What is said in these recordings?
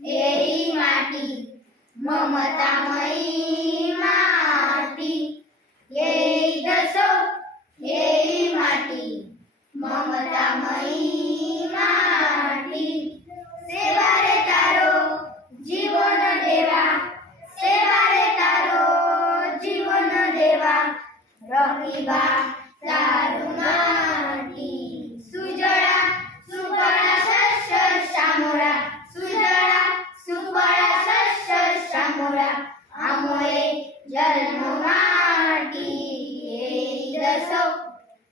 एई माटी ममतामयी माटी येई दसो येई माटी ममतामयी माटी सेवा रे तारो जीवन देवा सेवा रे तारो जीवन देवा रहिबा तारो माटी सुजळा सुफळा शस्य श्यामळा सुजळा सुफळा शस्य श्यामळा आमोळे जन्म माटी येई दसो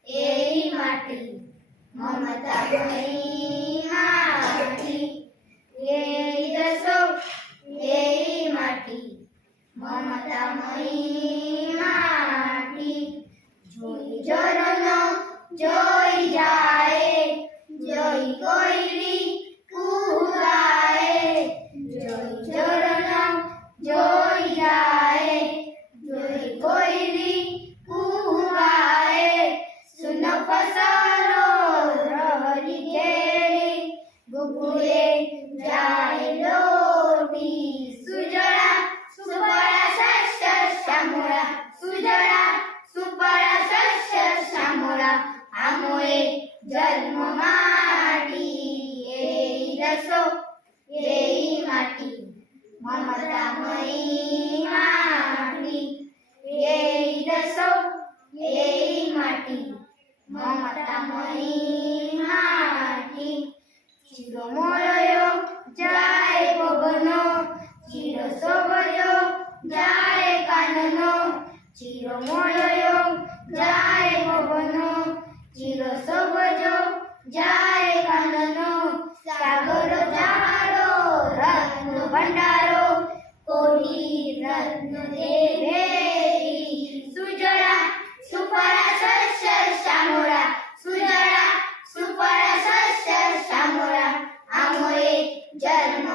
येई माटी ममतामयी माटी येई दसो येई माटी ममतामयी माटी जोई चरण जोई जाए जोई कोइली कुआए जोई चरण जोई जाए जोई कोइली कुआए सुन फसलो रहरी घेरी गुगुले जाए लोटी सुजळा सुफळा शस्य श्यामळा सुजळा सुफळा शस्य श्यामळा आमोळे जन्म माटी येई दसो येई माटी ममतामयी माटी येई दसो येई माटी ममतामयी माटी चिरमोळयो जाय पवनो चिर सोबयो जाय काननो चिरमोळयो जाय पवनो चिर सोबयो जाय काननो सागर जहारो रत्न भंडारो कोटी रत्न देवेरी सुजळा सुफळा शस्य श्यामळा सुजळा सुफळा शस्य श्यामळा आमोळे जन्म